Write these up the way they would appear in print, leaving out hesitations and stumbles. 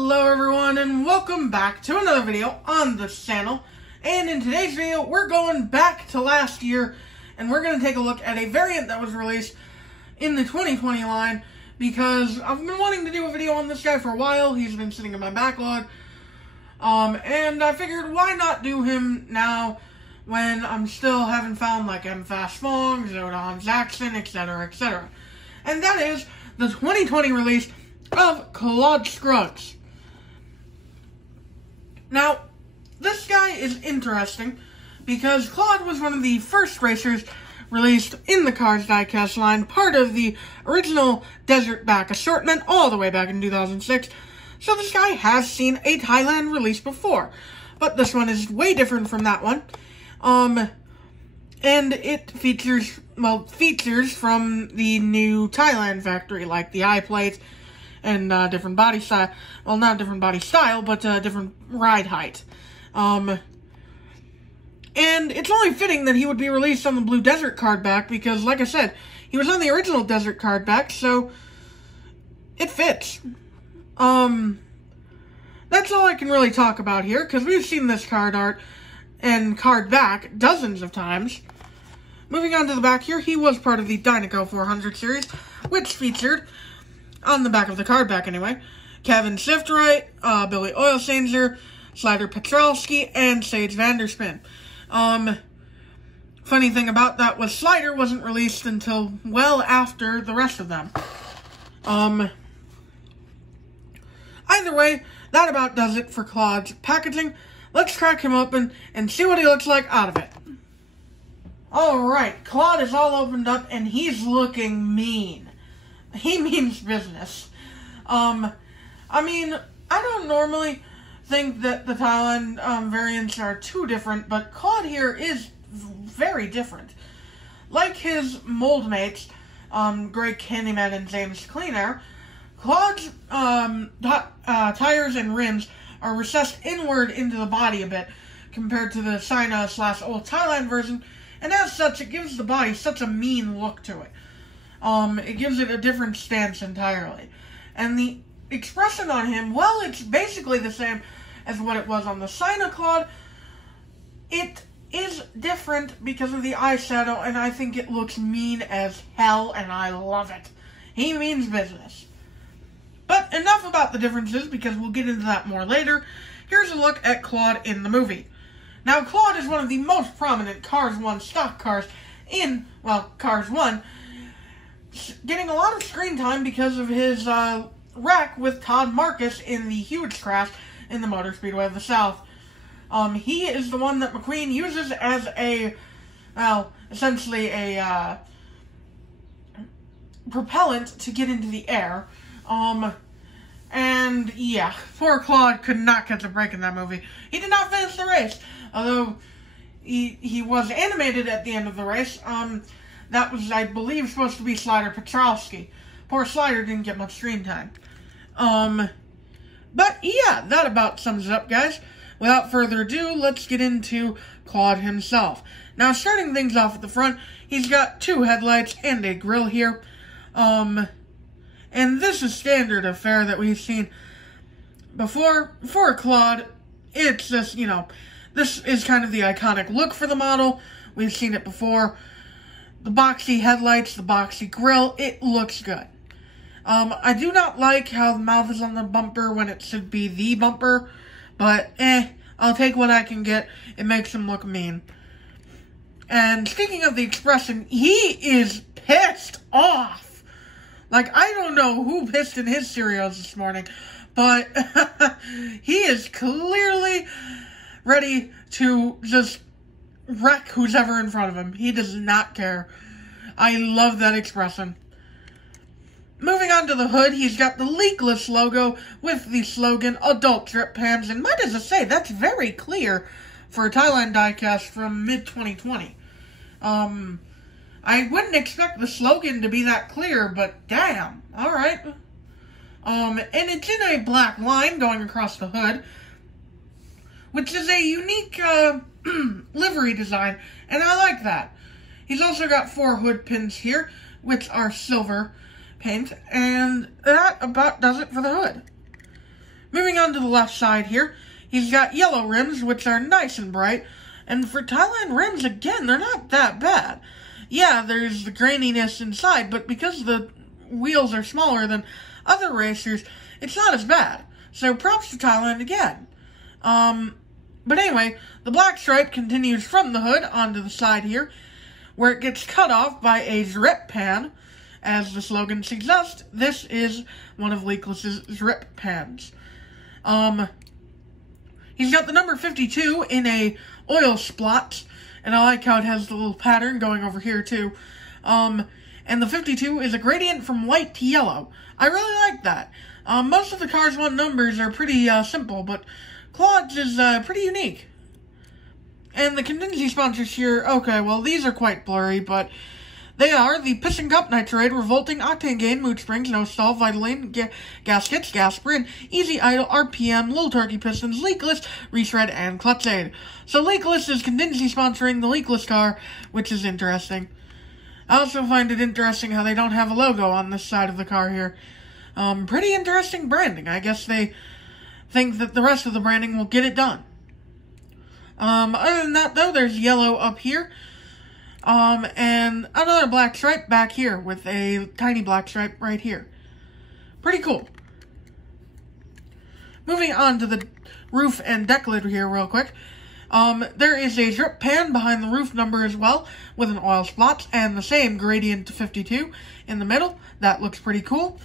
Hello everyone and welcome back to another video on this channel. And in today's video we're going back to last year and we're going to take a look at a variant that was released in the 2020 line because I've been wanting to do a video on this guy for a while. He's been sitting in my backlog. And I figured why not do him now when I'm still haven't found like M. Fast Fong, Zodon Zaxxon, etc, etc. And that is the 2020 release of Claude Scruggs. Now, this guy is interesting because Claude was one of the first racers released in the Cars diecast line, part of the original Desert Back assortment all the way back in 2006. So this guy has seen a Thailand release before, but this one is way different from that one. And it features from the new Thailand factory, like the eye plates and different body style. Well, not different body style, but different ride height. And it's only fitting that he would be released on the Blue Desert card back because, like I said, he was on the original Desert card back, so it fits. That's all I can really talk about here, because we've seen this card art and card back dozens of times. Moving on to the back here, he was part of the Dynaco 400 series, which featured, on the back of the card back anyway, Kevin Siftwright, Billy Oilsanger, Slider Petrowski, and Sage Vanderspin. Funny thing about that was Slider wasn't released until well after the rest of them. Either way, that about does it for Claude's packaging. Let's crack him open and see what he looks like out of it. Alright, Claude is all opened up and he's looking mean. He means business. I mean, I don't normally think that the Thailand variants are too different, but Claude here is very different. Like his mold mates, Greg Candyman and James Clean Air, Claude's tires and rims are recessed inward into the body a bit compared to the China/old Thailand version, and as such, it gives the body such a mean look to it. It gives it a different stance entirely. And the expression on him, well, it's basically the same as what it was on the China Claude. It is different because of the eyeshadow, and I think it looks mean as hell, and I love it. He means business. But enough about the differences, because we'll get into that more later. Here's a look at Claude in the movie. Now, Claude is one of the most prominent Cars 1 stock cars in, well, Cars 1, getting a lot of screen time because of his wreck with Todd Marcus in the huge crash in the Motor Speedway of the South. He is the one that McQueen uses as a, well, essentially a propellant to get into the air. And yeah, poor Claude could not catch a break in that movie. He did not finish the race, although he was animated at the end of the race. That was, I believe, supposed to be Slider Petrowski. Poor Slider didn't get much screen time. But yeah, that about sums it up, guys. Without further ado, let's get into Claude himself. Now, starting things off at the front, he's got two headlights and a grille here. And this is standard affair that we've seen before. For Claude, it's just, you know, this is kind of the iconic look for the model. We've seen it before. The boxy headlights, the boxy grille, it looks good. I do not like how the mouth is on the bumper when it should be the bumper, but I'll take what I can get. It makes him look mean. And speaking of the expression, he is pissed off. Like, I don't know who pissed in his Cheerios this morning, but he is clearly ready to just wreck who's ever in front of him. He does not care. I love that expression. Moving on to the hood, he's got the leakless logo with the slogan, Adult Drip Pans, and might as I say, that's very clear for a Thailand diecast from mid-2020. I wouldn't expect the slogan to be that clear, but damn, alright. And it's in a black line going across the hood, which is a unique livery design, and I like that. He's also got 4 hood pins here, which are silver paint, and that about does it for the hood. Moving on to the left side here, he's got yellow rims, which are nice and bright. And for Thailand rims, again, they're not that bad. Yeah, there's the graininess inside, but because the wheels are smaller than other racers, it's not as bad. So props to Thailand again. But anyway, the black stripe continues from the hood onto the side here, where it gets cut off by a drip pan. As the slogan suggests, this is one of Leakless's drip pans. He's got the number 52 in a oil splot, and I like how it has the little pattern going over here too. And the 52 is a gradient from white to yellow. I really like that. Most of the Cars 1 numbers are pretty simple, but Claude's is pretty unique. And the contingency sponsors here, okay, well, these are quite blurry, but they are the Piston Cup Nitrate, Revolting, Octane Gain, Mood Springs, No Stall, Vitaline, Gaskets, Gasprin, Easy Idle, RPM, Little Turkey Pistons, Leakless, Reshred, and Clutch Aid. So Leakless is contingency sponsoring the Leakless car, which is interesting. I also find it interesting how they don't have a logo on this side of the car here. Pretty interesting branding. I guess they think that the rest of the branding will get it done. Other than that, though, there's yellow up here. And another black stripe back here with a tiny black stripe right here. Pretty cool. Moving on to the roof and deck lid here real quick. There is a drip pan behind the roof number as well, with an oil spot and the same gradient to 52 in the middle. That looks pretty cool.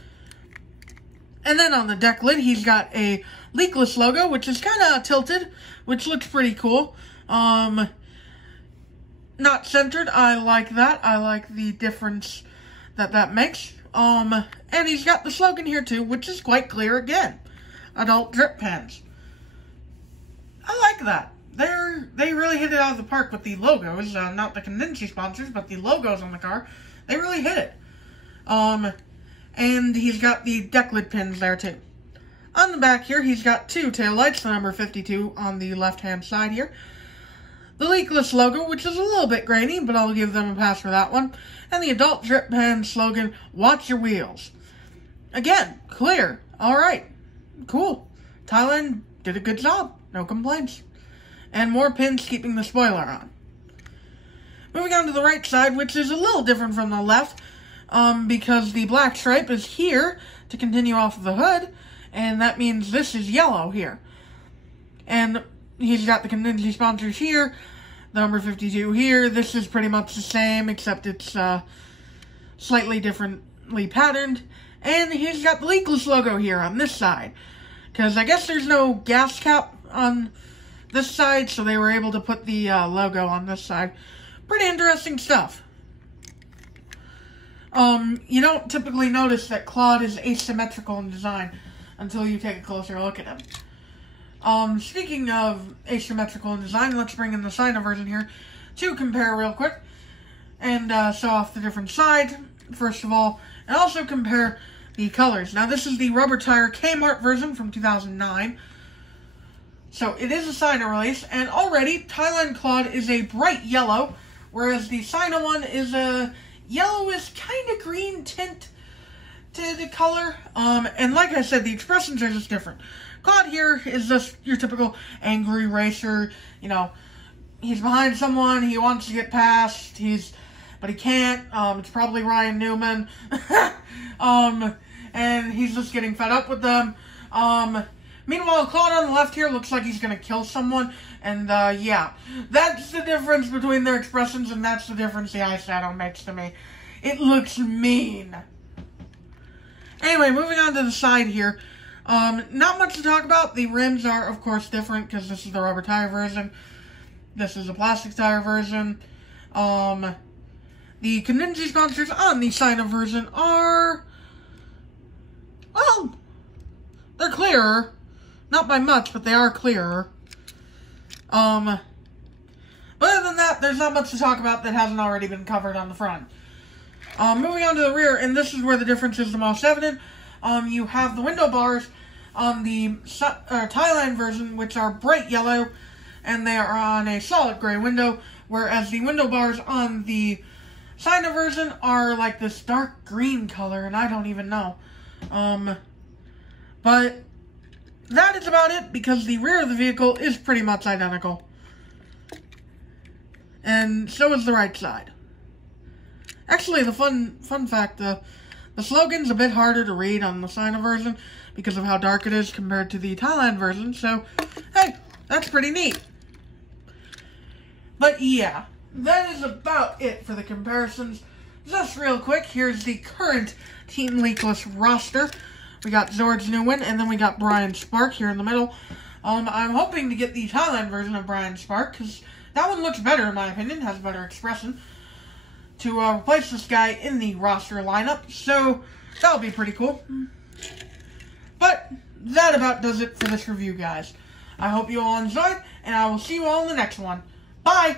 And then on the deck lid, he's got a Leakless logo, which is kind of tilted, which looks pretty cool. Not centered. I like that. I like the difference that makes. And he's got the slogan here too, which is quite clear again. Adult drip pans. I like that. They really hit it out of the park with the logos, not the contingency sponsors, but the logos on the car. They really hit it. And he's got the deck lid pins there too. On the back here, he's got two taillights, the number 52 on the left-hand side here. The Leakless logo, which is a little bit grainy, but I'll give them a pass for that one. And the adult drip pan slogan, watch your wheels. Again, clear. Alright. Cool. Thailand did a good job. No complaints. And more pins keeping the spoiler on. Moving on to the right side, which is a little different from the left, because the black stripe is here to continue off of the hood, and that means this is yellow here. And he's got the contingency sponsors here, the number 52 here. This is pretty much the same, except it's slightly differently patterned. And he's got the Leakless logo here on this side, because I guess there's no gas cap on this side, so they were able to put the logo on this side. Pretty interesting stuff. You don't typically notice that Claude is asymmetrical in design until you take a closer look at him. Speaking of asymmetrical in design, let's bring in the Sino version here to compare real quick and show off the different sides, first of all, and also compare the colors. Now, this is the rubber tire Kmart version from 2009. So, it is a Sino release, and already, Thailand Claude is a bright yellow, whereas the Sino one is a yellowish, kind of green tint to the color. And like I said, the expressions are just different. Claude here is just your typical angry racer. You know, he's behind someone, he wants to get past, but he can't. It's probably Ryan Newman. And he's just getting fed up with them. Meanwhile, Claude on the left here looks like he's going to kill someone. And, yeah. That's the difference between their expressions, and that's the difference the eyeshadow makes to me. It looks mean. Anyway, moving on to the side here. Not much to talk about. The rims are, of course, different, because this is the rubber tire version. This is the plastic tire version. The contingency sponsors on the Sino version are, well, they're clearer. Not by much, but they are clearer. But other than that, there's not much to talk about that hasn't already been covered on the front. Moving on to the rear, and this is where the difference is the most evident. You have the window bars on the Thailand version, which are bright yellow, and they are on a solid gray window, whereas the window bars on the Sino version are like this dark green color, and I don't even know. But that is about it, because the rear of the vehicle is pretty much identical. And so is the right side. Actually, the fun fact, the slogan's a bit harder to read on the China version because of how dark it is compared to the Thailand version, so, hey, that's pretty neat. But yeah, that is about it for the comparisons. Just real quick, here's the current Team Leakless roster. We got George Newman, and then we got Brian Spark here in the middle. I'm hoping to get the Thailand version of Brian Spark, because that one looks better in my opinion, has better expression, to replace this guy in the roster lineup, so that'll be pretty cool. But that about does it for this review, guys. I hope you all enjoyed, and I will see you all in the next one. Bye!